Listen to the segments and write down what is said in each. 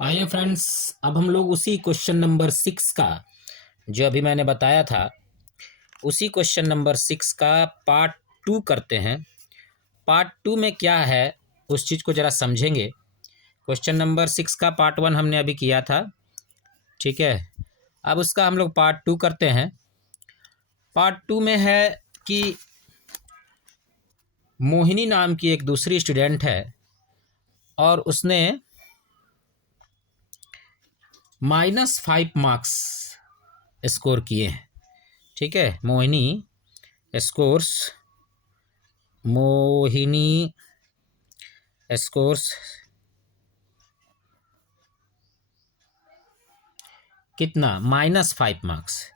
आइए फ्रेंड्स, अब हम लोग उसी क्वेश्चन नंबर 6 का जो अभी मैंने बताया था, उसी क्वेश्चन नंबर 6 का पार्ट 2 करते हैं। पार्ट 2 में क्या है उस चीज़ को ज़रा समझेंगे। क्वेश्चन नंबर 6 का पार्ट 1 हमने अभी किया था, ठीक है। अब उसका हम लोग पार्ट 2 करते हैं। पार्ट 2 में है कि मोहिनी नाम की एक दूसरी स्टूडेंट है और उसने -5 मार्क्स स्कोर किए हैं, ठीक है। स्कोर्स मोहिनी स्कोर्स कितना? -5 मार्क्स।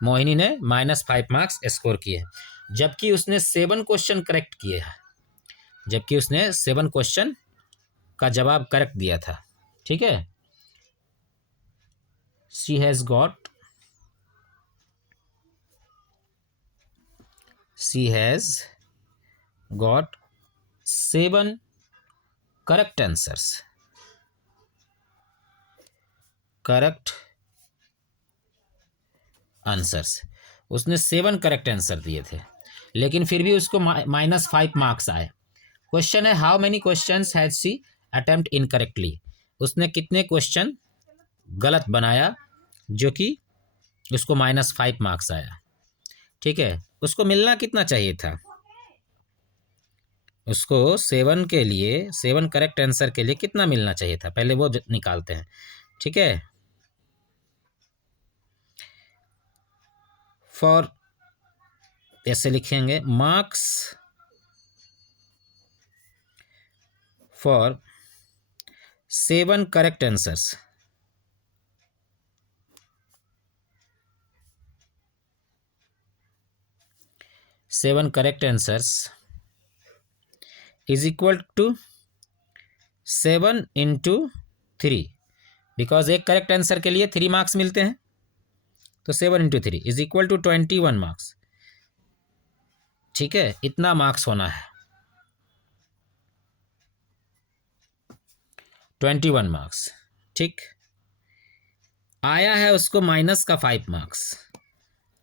मोहिनी ने -5 मार्क्स स्कोर किए हैं, जबकि उसने 7 क्वेश्चन करेक्ट किए हैं, जबकि उसने 7 क्वेश्चन का जवाब करेक्ट दिया था, ठीक है। She has got 7 correct answers. उसने 7 करेक्ट आंसर दिए थे, लेकिन फिर भी उसको -5 मार्क्स आए। क्वेश्चन है, how many question has she attempt incorrectly. उसने कितने क्वेश्चन गलत बनाया जो कि उसको -5 मार्क्स आया, ठीक है। उसको मिलना कितना चाहिए था? उसको 7 करेक्ट आंसर के लिए कितना मिलना चाहिए था, पहले वो निकालते हैं, ठीक है। फॉर ऐसे लिखेंगे, marks for 7 correct answers is equal to 7 into 3, because एक करेक्ट आंसर के लिए 3 मार्क्स मिलते हैं, तो 7 into 3 is equal to 21 marks, ठीक है। इतना मार्क्स होना है, 21 मार्क्स, ठीक। आया है उसको -5 मार्क्स,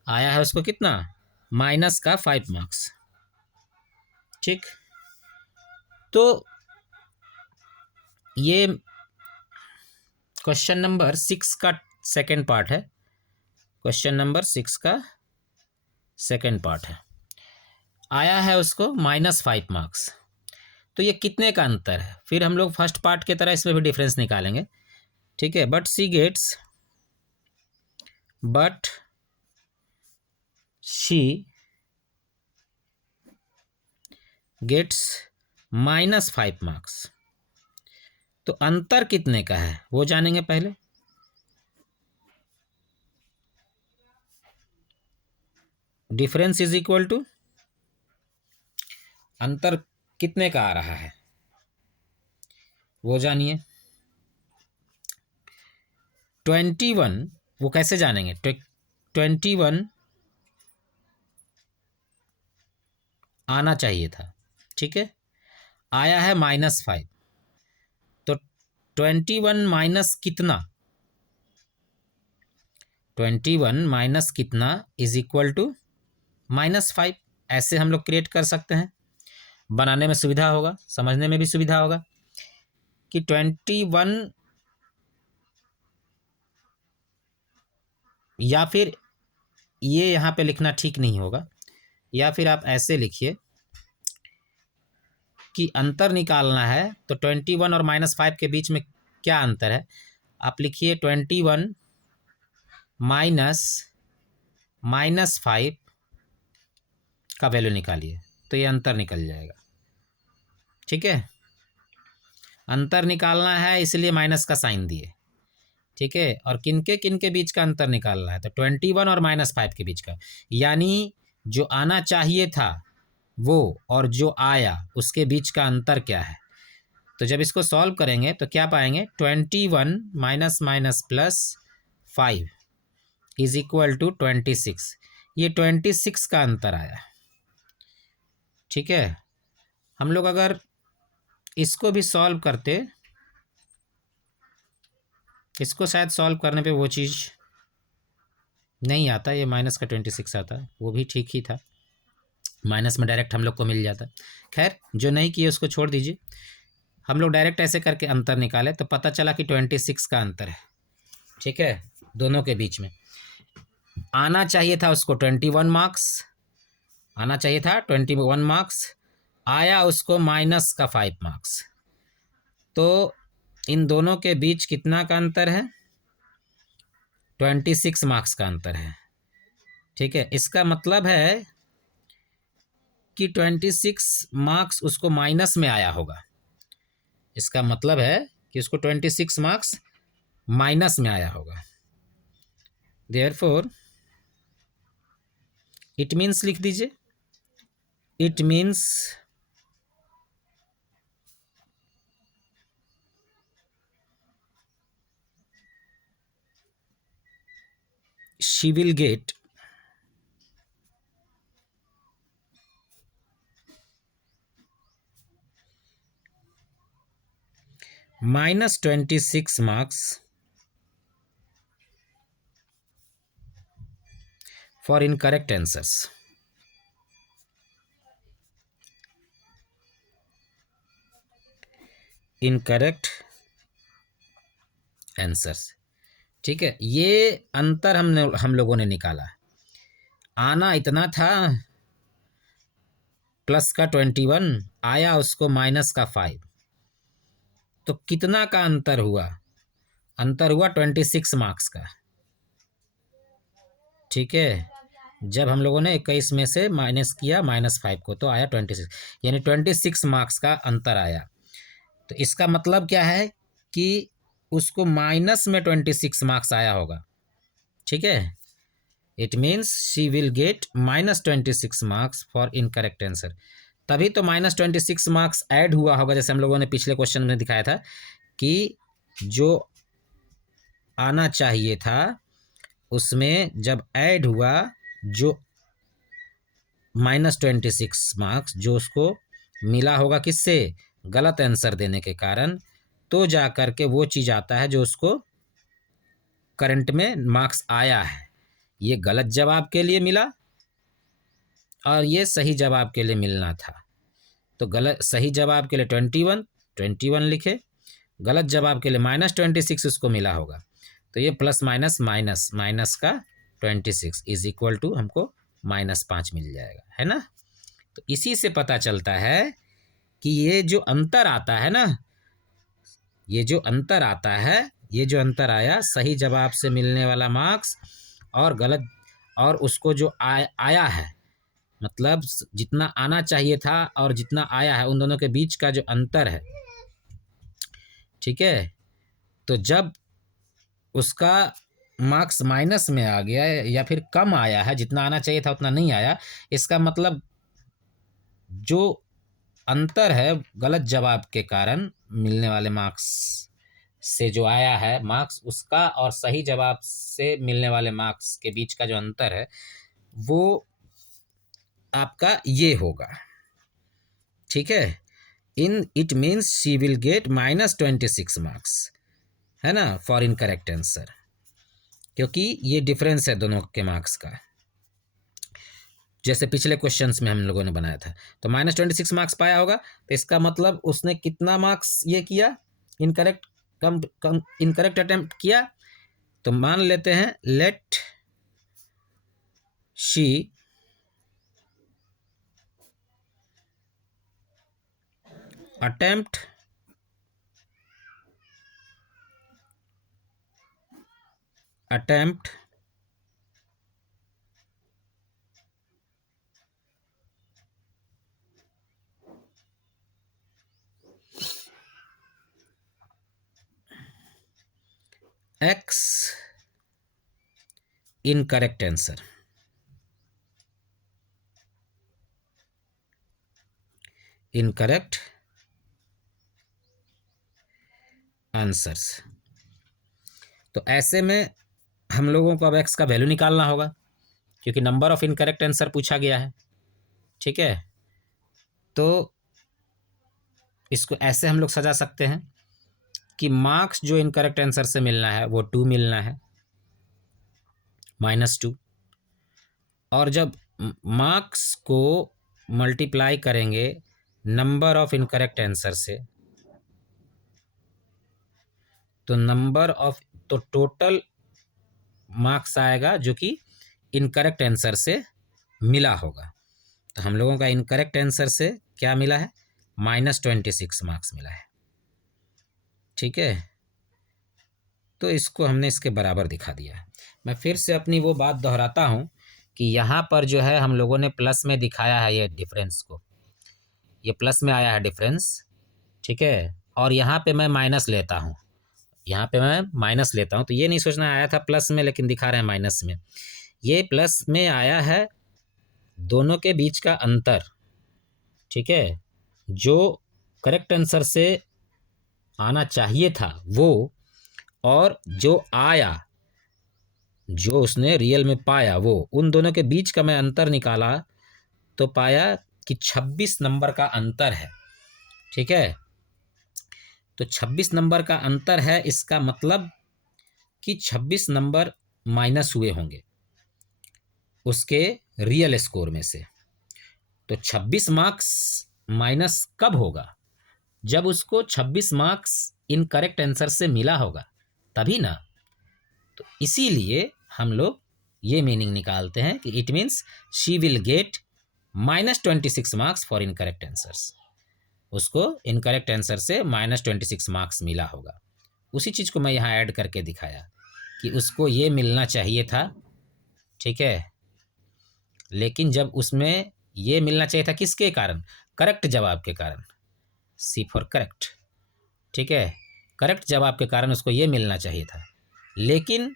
आया है उसको कितना? -5 मार्क्स, ठीक। तो ये क्वेश्चन नंबर 6 का सेकंड पार्ट है, क्वेश्चन नंबर 6 का सेकंड पार्ट है। आया है उसको -5 मार्क्स, तो ये कितने का अंतर है? फिर हम लोग फर्स्ट पार्ट की तरह इसमें भी डिफरेंस निकालेंगे, ठीक है। बट शी गेट्स -5 मार्क्स, तो अंतर कितने का है वो जानेंगे पहले। डिफरेंस इज इक्वल टू, अंतर कितने का आ रहा है वो जानिए। 21, वो कैसे जानेंगे? 21 आना चाहिए था, ठीक है। आया है -5, तो 21 माइनस कितना? 21 माइनस कितना इज इक्वल टू -5। ऐसे हम लोग क्रिएट कर सकते हैं, बनाने में सुविधा होगा, समझने में भी सुविधा होगा कि 21, या फिर ये यहाँ पे लिखना ठीक नहीं होगा, या फिर आप ऐसे लिखिए कि अंतर निकालना है तो 21 और -5 के बीच में क्या अंतर है। आप लिखिए 21 -5 का वैल्यू निकालिए, तो ये अंतर निकल जाएगा, ठीक है। अंतर निकालना है इसलिए माइनस का साइन दिए, ठीक है। और किनके किनके बीच का अंतर निकालना है, तो 21 और -5 के बीच का, यानी जो आना चाहिए था वो और जो आया उसके बीच का अंतर क्या है। तो जब इसको सॉल्व करेंगे तो क्या पाएंगे? 21 माइनस +5 इज इक्वल टू 26, ये 26 का अंतर आया, ठीक है। हम लोग अगर इसको भी सॉल्व करते, इसको शायद सॉल्व करने पे वो चीज़ नहीं आता, ये माइनस का 26 आता, वो भी ठीक ही था, माइनस में डायरेक्ट हम लोग को मिल जाता। खैर जो नहीं किए उसको छोड़ दीजिए, हम लोग डायरेक्ट ऐसे करके अंतर निकाले तो पता चला कि 26 का अंतर है। ठीक है, दोनों के बीच में आना चाहिए था उसको 21 मार्क्स, आना चाहिए था 21 मार्क्स, आया उसको माइनस का 5 मार्क्स। तो इन दोनों के बीच कितना का अंतर है? 26 मार्क्स का अंतर है। ठीक है, इसका मतलब है कि 26 मार्क्स उसको माइनस में आया होगा, इसका मतलब है कि उसको 26 मार्क्स माइनस में आया होगा। देयरफॉर इट मीन्स लिख दीजिए, it means she will get minus 26 marks for incorrect answers. Incorrect answers. ठीक है, ये अंतर हम लोगों ने निकाला, आना इतना था प्लस का 21, आया उसको माइनस का 5, तो कितना का अंतर हुआ? अंतर हुआ 26 मार्क्स का। ठीक है, जब हम लोगों ने 21 में से माइनस किया -5 को तो आया 26, यानी 26 मार्क्स का अंतर आया। तो इसका मतलब क्या है कि उसको माइनस में 26 मार्क्स आया होगा। ठीक है, it means she will get -26 marks for incorrect answer. तभी तो -26 मार्क्स ऐड हुआ होगा, जैसे हम लोगों ने पिछले क्वेश्चन में दिखाया था कि जो आना चाहिए था उसमें जब ऐड हुआ जो -26 मार्क्स जो उसको मिला होगा किससे? गलत आंसर देने के कारण, तो जा कर के वो चीज़ आता है जो उसको करंट में मार्क्स आया है। ये गलत जवाब के लिए मिला और ये सही जवाब के लिए मिलना था। तो गलत सही जवाब के लिए 21 लिखे, गलत जवाब के लिए -26 उसको मिला होगा। तो ये प्लस माइनस माइनस माइनस का 26 इज इक्वल टू हमको -5 मिल जाएगा, है ना। तो इसी से पता चलता है कि ये जो अंतर आता है ना, ये जो अंतर आता है, ये जो अंतर आया सही जवाब से मिलने वाला मार्क्स और गलत और उसको जो आया है, मतलब जितना आना चाहिए था और जितना आया है, उन दोनों के बीच का जो अंतर है। ठीक है, तो जब उसका मार्क्स माइनस में आ गया या फिर कम आया है, जितना आना चाहिए था उतना नहीं आया, इसका मतलब जो अंतर है गलत जवाब के कारण मिलने वाले मार्क्स से जो आया है मार्क्स, उसका और सही जवाब से मिलने वाले मार्क्स के बीच का जो अंतर है वो आपका ये होगा। ठीक है, in it means she will get -26 marks, है ना, फॉर इनकरेक्ट आंसर, क्योंकि ये डिफरेंस है दोनों के मार्क्स का, जैसे पिछले क्वेश्चंस में हम लोगों ने बनाया था। तो -26 मार्क्स पाया होगा, तो इसका मतलब उसने कितना मार्क्स ये किया, इनकरेक्ट कम इनकरेक्ट अटेम्प्ट किया। तो मान लेते हैं let she attempt X incorrect answer, incorrect answers. तो ऐसे में हम लोगों को अब x का वैल्यू निकालना होगा, क्योंकि नंबर ऑफ इनकरेक्ट आंसर पूछा गया है। ठीक है, तो इसको ऐसे हम लोग सजा सकते हैं कि मार्क्स जो इनकरेक्ट आंसर से मिलना है वो 2 मिलना है, -2। और जब मार्क्स को मल्टीप्लाई करेंगे नंबर ऑफ इनकरेक्ट आंसर से, तो तो टोटल मार्क्स आएगा जो कि इनकरेक्ट आंसर से मिला होगा। तो हम लोगों का इनकरेक्ट आंसर से क्या मिला है, -26 मार्क्स मिला है। ठीक है, तो इसको हमने इसके बराबर दिखा दिया है। मैं फिर से अपनी वो बात दोहराता हूँ कि यहाँ पर जो है हम लोगों ने प्लस में दिखाया है ये डिफरेंस को, ये प्लस में आया है डिफरेंस। ठीक है, और यहाँ पे मैं माइनस लेता हूँ, यहाँ पे मैं माइनस लेता हूँ, तो ये नहीं सोचना आया था प्लस में लेकिन दिखा रहे हैं माइनस में। ये प्लस में आया है दोनों के बीच का अंतर। ठीक है, जो करेक्ट आंसर से आना चाहिए था वो, और जो आया, जो उसने रियल में पाया वो, उन दोनों के बीच का मैं अंतर निकाला तो पाया कि 26 नंबर का अंतर है। ठीक है, तो 26 नंबर का अंतर है, इसका मतलब कि 26 नंबर माइनस हुए होंगे उसके रियल स्कोर में से। तो 26 मार्क्स माइनस कब होगा, जब उसको 26 मार्क्स इनकरेक्ट आंसर से मिला होगा, तभी ना। तो इसीलिए हम लोग ये मीनिंग निकालते हैं कि it means she will get -26 marks for incorrect answers. उसको इनकरेक्ट आंसर से -26 मार्क्स मिला होगा। उसी चीज़ को मैं यहाँ ऐड करके दिखाया कि उसको ये मिलना चाहिए था। ठीक है, लेकिन जब उसमें ये मिलना चाहिए था किसके कारण, करेक्ट जवाब के कारण, सी फॉर करेक्ट। ठीक है, करेक्ट जवाब के कारण उसको ये मिलना चाहिए था, लेकिन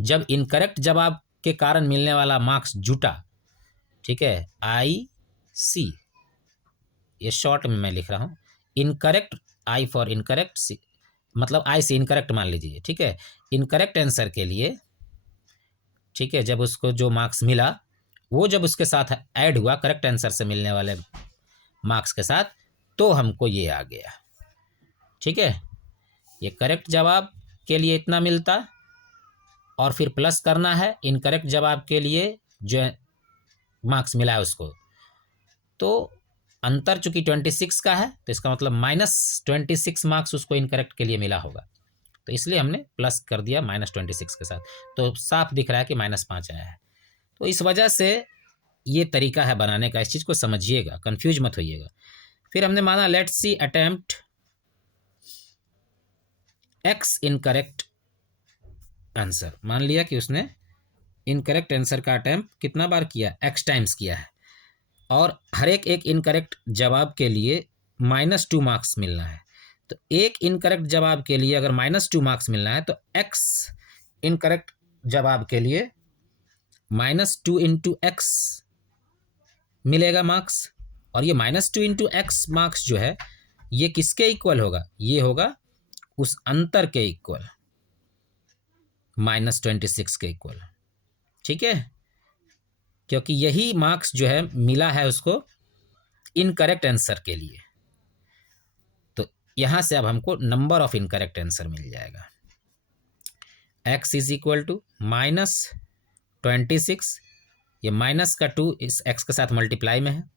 जब इनकरेक्ट जवाब के कारण मिलने वाला मार्क्स जुटा, ठीक है, IC, ये शॉर्ट में मैं लिख रहा हूँ, इनकरेक्ट, I फॉर इनकरेक्ट, सी मतलब I से इनकरेक्ट मान लीजिए। ठीक है, इनकरेक्ट आंसर के लिए, ठीक है, जब उसको जो मार्क्स मिला वो जब उसके साथ ऐड हुआ करेक्ट आंसर से मिलने वाले मार्क्स के साथ, तो हमको ये आ गया। ठीक है, ये करेक्ट जवाब के लिए इतना मिलता और फिर प्लस करना है इनकरेक्ट जवाब के लिए जो मार्क्स मिला है उसको, तो अंतर चूंकि 26 का है तो इसका मतलब -26 मार्क्स उसको इनकरेक्ट के लिए मिला होगा, तो इसलिए हमने प्लस कर दिया -26 के साथ। तो साफ दिख रहा है कि -5 आया है। तो इस वजह से ये तरीका है बनाने का, इस चीज़ को समझिएगा, कंफ्यूज मत होइएगा। फिर हमने माना let's see attempt X incorrect answer. मान लिया कि उसने इनकरेक्ट आंसर का अटेम्प्ट कितना बार किया, X टाइम्स किया है, और हर एक इनकरेक्ट जवाब के लिए -2 मार्क्स मिलना है। तो एक इनकरेक्ट जवाब के लिए अगर -2 मार्क्स मिलना है तो X इनकरेक्ट जवाब के लिए -2 इंटू एक्स मिलेगा मार्क्स। और ये -2 इंटू एक्स मार्क्स जो है ये किसके इक्वल होगा, ये होगा उस अंतर के इक्वल, -26 के इक्वल। ठीक है, क्योंकि यही मार्क्स जो है मिला है उसको इनकरेक्ट आंसर के लिए, तो यहां से अब हमको नंबर ऑफ इनकरेक्ट आंसर मिल जाएगा। X इज इक्वल टू -26, ये माइनस का 2 इस x के साथ मल्टीप्लाई में है,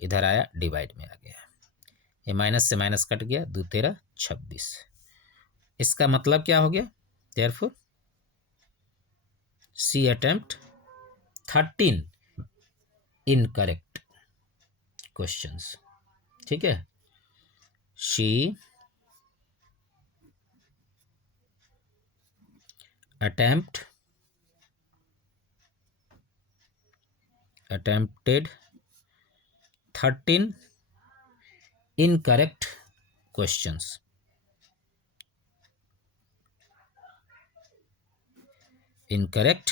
इधर आया डिवाइड में आ गया, ये माइनस से माइनस कट गया, 2 13 26। इसका मतलब क्या हो गया, देयरफॉर सी अटेम्प्ट 13 इनकरेक्ट क्वेश्चंस। ठीक है, she attempted 13 incorrect questions। Incorrect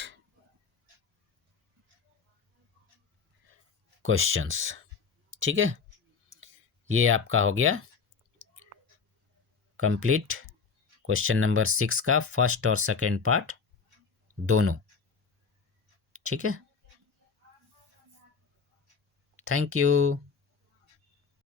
questions. ठीक है, ये आपका हो गया कंप्लीट क्वेश्चन नंबर 6 का फर्स्ट और सेकंड पार्ट दोनों। ठीक है, थैंक यू।